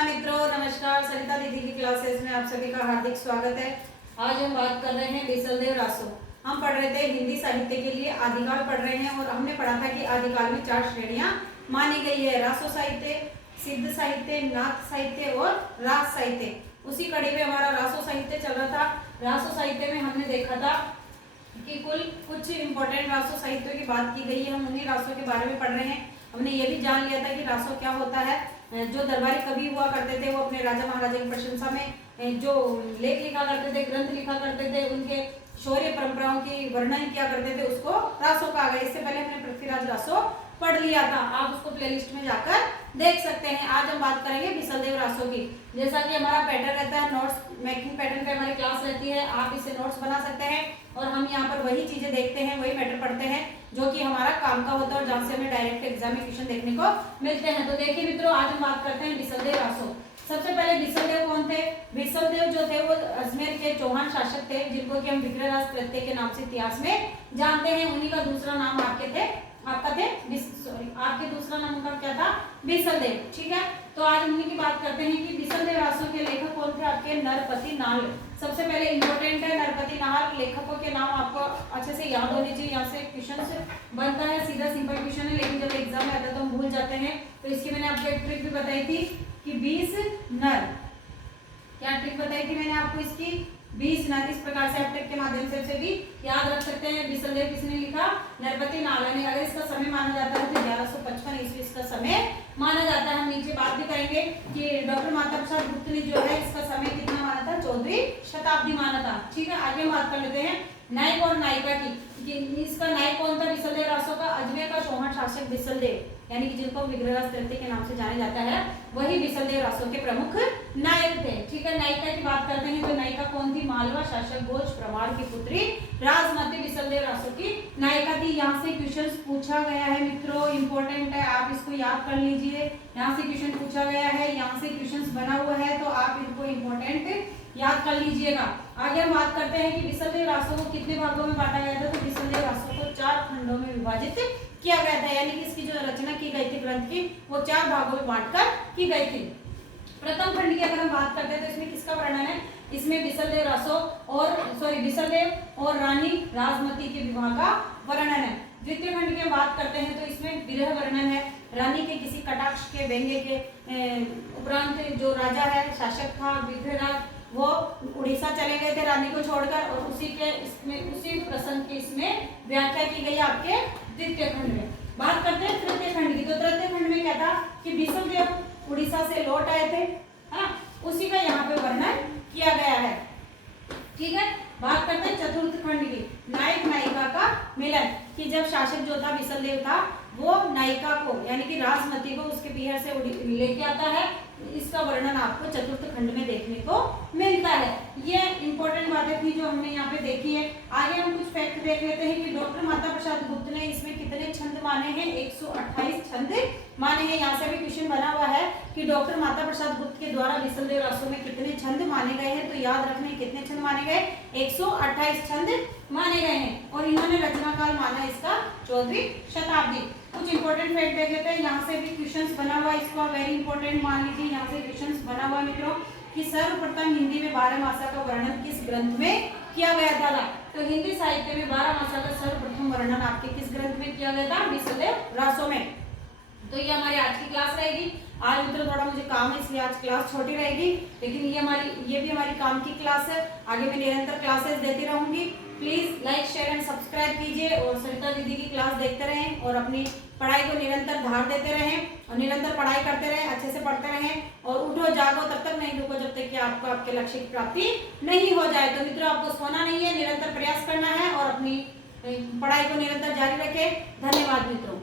नमस्कार मित्रों, नमस्कार। सरिता दीदी की क्लासेस में आप सभी का हार्दिक स्वागत है। आज हम बात कर रहे हैं बीसलदेव रासो। हम पढ़ रहे थे हिंदी साहित्य के लिए आदिकाल पढ़ रहे हैं और हमने पढ़ा था कि आदिकाल में 4 श्रेणियां मानी गई है: रासो साहित्य, सिद्ध साहित्य, नाथ साहित्य और रास साहित्य। उसी कड़ी में हमारा रासो साहित्य चल रहा था। रासो साहित्य में हमने देखा था कि कुल कुछ इंपॉर्टेंट रासो साहित्यों की बात की गई है। हम उन्हीं रासों के बारे में पढ़ रहे हैं। हमने ये भी जान लिया था कि रासो क्या होता है। जो दरबारी कवि हुआ करते थे वो अपने राजा महाराजा की प्रशंसा में जो लेख लिखा करते थे, ग्रंथ लिखा करते थे, उनके शौर्य परंपराओं की वर्णन किया करते थे, उसको रासो कहा गया। इससे पहले हमने पृथ्वीराज रासो पढ़ लिया था, आप उसको प्लेलिस्ट में जाकर देख सकते हैं। आज हम बात करेंगे बीसलदेव रासो की। जैसा कि हमारा पैटर्न रहता है, नोट्स मेकिंग पैटर्न पे हमारी क्लास रहती है, आप इसे नोट्स बना सकते हैं और हम यहाँ पर वही चीजें देखते हैं, वही मैटर पढ़ते हैं जो कि हमारा काम का होता है और जहाँ से हमें डायरेक्ट एग्जाम में क्वेश्चन देखने को मिलते हैं। तो देखिए मित्रों, आज हम बात करते हैं बीसलदेव रासो। सबसे पहले बीसलदेव कौन थे? बीसलदेव जो थे वो अजमेर के चौहान शासक थे, जिनको कि हम विग्रहराज तृतीय के नाम से इतिहास में जानते हैं। उन्हीं का दूसरा नाम आपके दूसरा नाम उनका क्या था? बीसलदेव। ठीक है, तो आज हम उन्हीं की बात करते हैं कि बीसलदेव रासो के लेखक कौन थे? आपके नरपति नाल। सबसे पहले इंपॉर्टेंट है नरपति नाल। लेखकों के नाम आपको अच्छे से याद होने चाहिए, यहाँ से क्वेश्चन बनता है, सीधा सिंपल क्वेश्चन है, लेकिन जब एग्जाम में आता है तो हम भूल जाते हैं। तो इसकी मैंने आपको एक ट्रिक भी बताई थी कि 20 नर। क्या ट्रिक बताई थी मैंने आपको? इसकी 20 नर। इस प्रकार से आप ट्रिक के माध्यम से भी याद रख सकते हैं। बीसलदेव किसने लिखा? नरपति नाल ने। अगर इसका समय माना जाता है तो 1155 ईस्वी इसका समय माना जाता है। हम नीचे बात भी करेंगे कि डॉक्टर माता प्रसाद गुप्त ने जो है इसका समय कितना माना था? 14वीं शताब्दी माना था। ठीक है, आगे हम बात कर लेते हैं नायक और नायिका की। इसका नायक कौन था बीसलदेव रासो का? अजमेर का चौहान शासक बीसलदेव, यानी कि जिनको विग्रहराज तृतीय के नाम से जाना जाता है, वही बीसलदेव रासो के प्रमुख नायक थे। ठीक है, नायिका की बात करते हैं तो नायिका कौन थी? मालवा शासक भोज प्रमाण की पुत्री राजमती बीसलदेव रासो की नायिका थी। यहाँ से क्वेश्चन पूछा गया है मित्रों, इंपॉर्टेंट है, आप इसको याद कर लीजिए। यहाँ से क्वेश्चन पूछा गया है, यहाँ से क्वेश्चन बना हुआ है, तो आप इनको इंपॉर्टेंट याद कर लीजिएगा। आगे हम बात करते हैं कि बीसलदेव रासो को कितने भागों में बांटा गया था। तो बीसलदेव रासो को 4 खंडों में विभाजित किया गया था, यानी कि इसकी जो रचना की गई थी ग्रंथ की, वो 4 भागों में बांटकर की गई थी। प्रथम खंड की अगर हम बात करते हैं तो इसमें किसका वर्णन है? इसमें बीसलदेव और रानी राजमती के विवाह का वर्णन है। द्वितीय खंड की बात करते हैं तो इसमें विरह वर्णन है। रानी के किसी कटाक्ष के, व्यंग्य के उपरांत जो राजा है, शासक था विग्रहराज, वो उड़ीसा चले गए थे रानी को छोड़कर, और उसी प्रसंग की इसमें व्याख्या की गई आपके द्वितीय खंड में। बात करते हैं तृतीय खंड की। तो तृतीय खंड में क्या था कि बीसलदेव उड़ीसा से लौट आए थे, उसी का यहाँ पे वर्णन किया गया है। ठीक है, बात करते हैं चतुर्थ खंड की, नायक नायिका का मिलन। कि जब शासक जो था बीसलदेव था, वो नायिका को यानी कि राजमती को उसके पीहर से लेके आता है, इसका वर्णन आपको चतुर्थ खंड में देखने को मिलता है। ये इंपॉर्टेंट बातें थी जो हमने यहाँ पे देखी है। आगे हम कुछ फैक्ट देख लेते हैं कि डॉक्टर माता प्रसाद गुप्त ने इसमें कितने छंद माने हैं? 128 छंद माने हैं। यहाँ से भी क्वेश्चन बना हुआ है कि डॉक्टर माता प्रसाद गुप्त के द्वारा बीसलदेव रासो में कितने छंद माने गए हैं। तो याद रखने कितने छंद माने गए? 128 छंद माने गए हैं, और इन्होंने रचना काल माना इसका 14वीं शताब्दी। कुछ इंपॉर्टेंट फैक्ट देख लेते हैं। यहाँ से भी क्वेश्चंस बना हुआ, इसको वेरी इंपॉर्टेंट मान लीजिए। यहाँ से क्वेश्चंस बना हुआ मित्रों कि सर्वप्रथम हिंदी में 12 मासा का वर्णन किस ग्रंथ में किया गया था? तो हिंदी साहित्य में 12 मासा का सर्वप्रथम वर्णन आपके किस ग्रंथ में किया गया था? बीसलदेव रासो में। तो ये हमारी आज की क्लास रहेगी। आज मित्रों थोड़ा मुझे काम है, इसलिए आज क्लास छोटी रहेगी, लेकिन ये भी हमारी काम की क्लास है। आगे मैं निरंतर क्लासेस देती रहूंगी। Please like, share and subscribe कीजिए और सरिता दीदी की क्लास देखते रहें और अपनी पढ़ाई को निरंतर धार देते रहें और निरंतर पढ़ाई करते रहें, अच्छे से पढ़ते रहें और उठो जागो, तब तक नहीं रुको जब तक कि आपको आपके लक्ष्य की प्राप्ति नहीं हो जाए। तो मित्रों आपको सोना नहीं है, निरंतर प्रयास करना है और अपनी पढ़ाई को निरंतर जारी रखें। धन्यवाद मित्रों।